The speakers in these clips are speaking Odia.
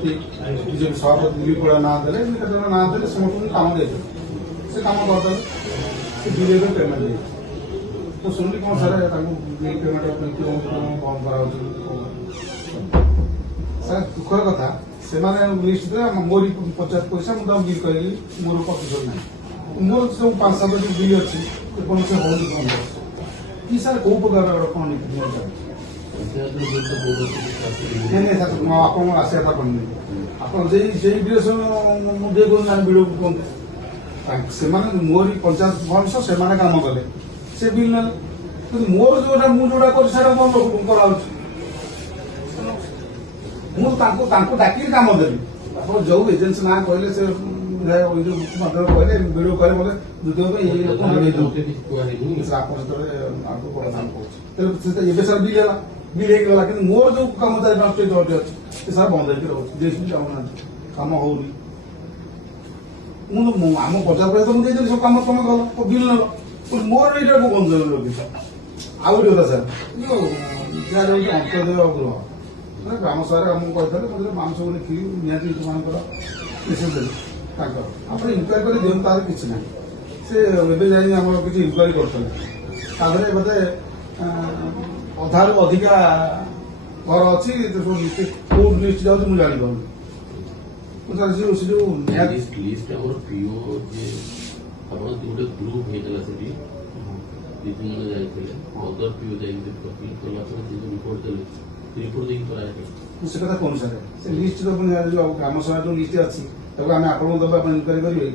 ସଭାପତି ବିଜେପି ସଭାପତି ଦିଲ୍ଲୀପ ପଳା ନାଁ ଦେଲେ କେତେ ଜଣ ନାଁ ଦେଲେ ସମସ୍ତଙ୍କୁ କାମ ଦେଇଥିଲେ ସେ କାମ କରିଦେଲେ ସେ ବିଲେରେ ପେମେଣ୍ଟ ଦେଇଥିଲେ ମୁଁ ଶୁଣିଲି କ'ଣ ସାର୍ ତାଙ୍କୁ ବିଲ୍ ପେମେଣ୍ଟ ବନ୍ଦ କରାହେଉଛି ସାର୍ ଦୁଃଖର କଥା ସେମାନେ ଲିଷ୍ଟ ଦେଲେ ମୋରି 50 ପଇସା ମୁଁ ତାଙ୍କୁ ବିଲ୍ କହିଲି ମୋର ପ୍ରତିଶତ ନାହିଁ ମୋର ସବୁ 5-7 ଯୋଉ ବିଲ୍ ଅଛି କୌଣସି ହଉନି କ'ଣ କି ସାର୍ କୋଉ ପ୍ରକାର କ'ଣ ନୀତି ନିୟମ ଚାଲିଛି ନାଇଁ ସାର୍ ଆପଣଙ୍କ ଆସିବା କଥା କହିନି ଆପଣ ସେଇ ଡିରେକ୍ସନ ମୁଁ ଯେ କହୁଛନ୍ତି ଆମେ ବିଡିଓକୁ କୁହନ୍ତୁ ସେମାନେ ମୋରି ପଞ୍ଚାୟତ ଭବନ ସେମାନେ କାମ କଲେ ସେ ବିଲ୍ ନେଲେ କିନ୍ତୁ ମୋର ଯୋଉଟା ମୁଁ ଯୋଉଟା କରୁଛି ସେଇଟା ବନ୍ଦ କରାହଉଛି ମୁଁ ତାଙ୍କୁ ଡାକିକି କାମ ଦେଲି ଆପଣ ଯୋଉ ଏଜେନ୍ସି ନାଁ କହିଲେ ସେ କହିଲେ ଭିଡ଼ିଓ କହିଲେ ମୋତେ ଦ୍ୱିତୀୟ ପାଇଁ ଏଇ ଲୋକ ଆପଣ ସେତେବେଳେ ଆଗକୁ ପ୍ରଧାନ କହୁଛି ଏବେ ସାର୍ ବିଲ୍ ହେଲା ବିଲ୍ ହେଇଗଲା କିନ୍ତୁ ମୋର ଯୋଉ କାମ 4-5ଟି ଜଟି ଅଛି ସେ ସାର୍ ବନ୍ଦ ହେଇକି ରହୁଛି ଦେଇକି ଯାଉନାହାନ୍ତି କାମ ହଉନି ମୁଁ ଆମ ବଜାର ପରେ ତ ମୁଁ ଦେଇଦେଲି ସବୁ କାମ ତମେ କଲ ବିଲ୍ ନେଲ ମୋର ଏଇଟାକୁ ବନ୍ଦ ରଖିଛ ଆଉ ଗୋଟେ କଥା ସାର୍ ଯାହା ରହୁଛି ଅନ୍ତର୍ଦେୟ ଗୃହ ଗ୍ରାମ ସଭାରେ ଆମକୁ କହିଥିଲେ ମାଂସ ବୋଲି କ୍ଷୀରି ନିହାତି ମାନଙ୍କର ମେସେଜ ଦେଲେ ତାଙ୍କର ଆପଣ ଇନକ୍ୱାରି କରି ଦିଅନ୍ତୁ ତାର କିଛି ନାହିଁ ସେ ଏବେ ଯାଇ ଆମର କିଛି ଇନକ୍ୱାରି କରୁଥିଲେ ତା ଦେହରେ ବୋଧେ ଅଧାରୁ ଅଧିକା ଘର ଅଛି କୋଉ ଲିଷ୍ଟ ଯାଉଛି ମୁଁ ଜାଣିପାରୁନି ସେ ଯୋଉ ଗୋଟେ ଗ୍ରୁପ ହେଇଥିଲା ସେଠି ବିଭିନ୍ନ ଯାଇଥିଲେ ଅଦର ପିଓ ଯାଇକି ରିପୋର୍ଟ ଦେଲେ ରିପୋର୍ଟ ଦେଇକି କରାଯାଏ ମୁଁ ସେ କଥା କହୁନି ସାର୍ ସେ ଲିଷ୍ଟ ତ ଗ୍ରାମ ସଭା ଯୋଉ ଲିଷ୍ଟ ଅଛି ତାକୁ ଆମେ ଆପଣଙ୍କୁ ଦେବା ପାଇଁ ଇନକ୍ୱାରି କରିବେ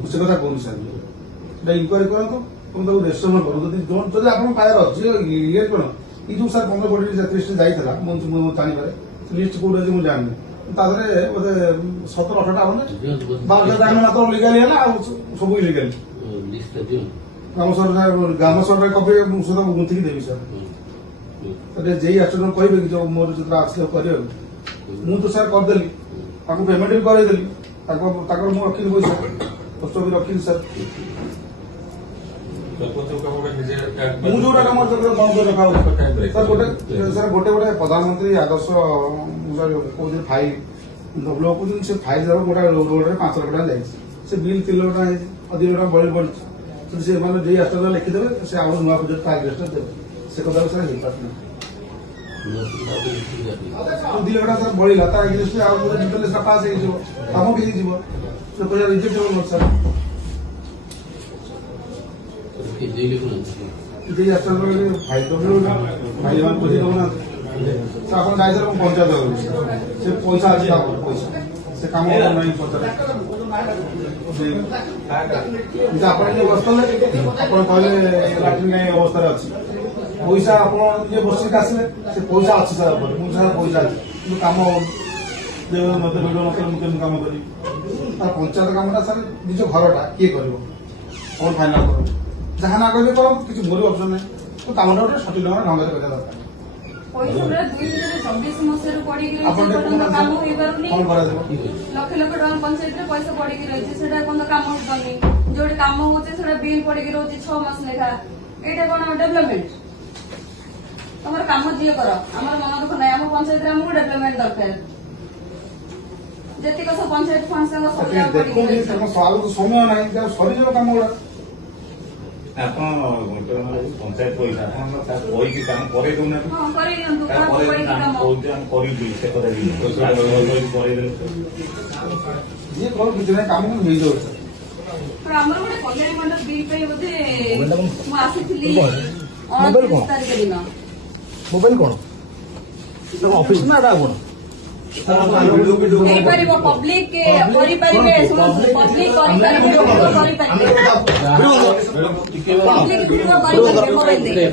ମୁଁ ସେ କଥା କହୁନି ସାର୍ ଏଇଟା ଇନକ୍ୱାରି କରନ୍ତୁ ଏବଂ ତାକୁ ରେଜିଷ୍ଟ୍ରେସନ କରନ୍ତୁ ଯଦି ଆପଣଙ୍କ ପାଖରେ ଅଛି ଇଏ କଣ ଏଇ ଯୋଉ ସାର୍ 15 ଲିଷ୍ଟ ଯାଇଥିଲା ମୁଁ ଜାଣିପାରେ ଲିଷ୍ଟ କୋଉଠି ଅଛି ମୁଁ ଜାଣିନି ତା ଦେହରେ ବୋଧେ 17-18ଟା ହବନି 12ଟା ମାତ୍ର ଲିଗାଲି ହେଲା ଆଉ ସବୁ ଇଲିଗାଲି ଗ୍ରାମ ସଭାରେ କପି ମୁଁ ସେଟା ଗୁନ୍ଥିକି ଦେବି ସାର୍ ଯେଇ ଆଚରଣ କହିବେ କି ଯୋଉ ମୋର ଯେତେବେଳେ ଆସିଲେ କରିବାକୁ ମୁଁ ତ ସାର୍ କରିଦେଲି ତାଙ୍କୁ ପେମେଣ୍ଟ ବି କରେଇଦେଲି ତାଙ୍କର ମୁଁ ରଖିଲି ପଇସା ଖର୍ଚ୍ଚ ବି ରଖିଲି ସାର୍ ମୁଁ ଯୋଉଟା କାମ ବନ୍ଦ କରି ରଖା ହଉଛି ସାର୍ ଗୋଟେ ପ୍ରଧାନମନ୍ତ୍ରୀ ଆଦର୍ଶ କହୁଥିଲି ଫାଇଲ ଲୋକ କହୁଛନ୍ତି ସେ ଫାଇଲ ଯାକ ଗୋଟା ରୋଡରେ 5 ଲକ୍ଷ ଟଙ୍କା ଯାଇଛି ସେ ବିଲ୍ 3 ଲକ୍ଷ ଟଙ୍କା ହେଇଛି ଅଧିକ ଟଙ୍କା ବଳି ପଡିଛି ସେମାନେ ଯେଇ ଆଚରଣ ଲେଖିଦେବେ ସେ ଆଉ ନୂଆ ପ୍ରୋଜେକ୍ଟ ଆଗରେ ଦେବେ ସେ କଥା ସାର୍ ହେଇପାରୁନି 2 ଲକ୍ଷ ସାର୍ ବଳିଲା ତା ଏଗ୍ରିଷ୍ଟ ଆଉ ଡିଟେଲ ପାସ୍ ହେଇଯିବ କାମ ବି ହେଇଯିବ ସେ ପଇସା ରିଜେକ୍ଟ ହେବ ସାର୍ ଆପଣ ଯାଇଥିଲେ ମୁଁ ପଞ୍ଚାୟତ ସେ ପଇସା ଅଛି ପଇସା ସେ କାମ ନାହିଁ ପଚାରେ ଆପଣ ଯୋଉ ବସିଥିଲେ ଆପଣ କହିଲେ ଲାଟ୍ରିନ୍ ଅବସ୍ଥାରେ ଅଛି ପଇସା ଆପଣ ଯିଏ ବସିକି ଆସିଲେ ସେ ପଇସା ଅଛି ସାର୍ ଉପରେ ମୁଁ ସାର୍ ପଇସା ଅଛି କିନ୍ତୁ କାମ ମତେ ଭିଡ଼ିଓ ନକଲେ ମୁଁ କେମିତି କାମ କରିବି ତାର ପଞ୍ଚାୟତ କାମଟା ସାର୍ ନିଜ ଘରଟା କିଏ କରିବ କ'ଣ ଫାଇନାଲ କରିବ ଯାହା ନା କହିଲେ କରନ୍ତୁ କିଛି ମୋର ଅପସନ ନାହିଁ ତ କାମଟା ଗୋଟେ ସଠିକ ଢଙ୍ଗରେ କରିବା ଦରକାର ଆପଣ କଣ କରାଯିବ ଲକ୍ଷ ଲକ୍ଷ ଟଙ୍କା ପଞ୍ଚାୟତରେ ପଇସା ପଡିକି ରହିଛି ସେଟା କଣ କାମ ହେଇପାରୁନି ଯୋଉଠି କାମ ହଉଛି ସେଟା ବିଲ୍ ପଡିକି ରହୁଛି 6 ମାସ ଲେଖା ଏଇଟା କଣ ଡେଭଲପମେଣ୍ଟ ତମର କାମ ଯିଏ କର ଆମର ମନ ଦୁଃଖ ନାହିଁ ଆମ ପଞ୍ଚାୟତରେ ଆମକୁ ଡେଭଲପମେଣ୍ଟ ଦରକାର ଯେତିକ ସବୁ ପଞ୍ଚାୟତ ଫଣ୍ଡ ସବୁ ସମୟ ନାହିଁ ସରିଯିବ କାମ ଗୁଡା ଆପଣ ପଞ୍ଚାୟତ ପଇସା କହିକି କାମ କରେଇ ଦଉନାହାନ୍ତି କରିବୁ ସେ କଥା କରେଇଦେଲେ ଯିଏ କଣ କିଛି ନାହିଁ କାମ ହେଇଯାଉଛି ଆମର ଗୋଟେ କଲ୍ୟାଣ ମଣ୍ଡପ ବିଲ୍ ପାଇଁ ବୋଧେ ମୁଁ ଆସିଥିଲି 29 ତାରିଖ ଦିନ ମୋବାଇଲ କଣ ଅଫିସ ନା ଏଟା କଣ ହେଇପାରିବ ପବ୍ଲିକ କରିପାରିବେ ପବ୍ଲିକ କରିପାରିବେ ମୋବାଇଲ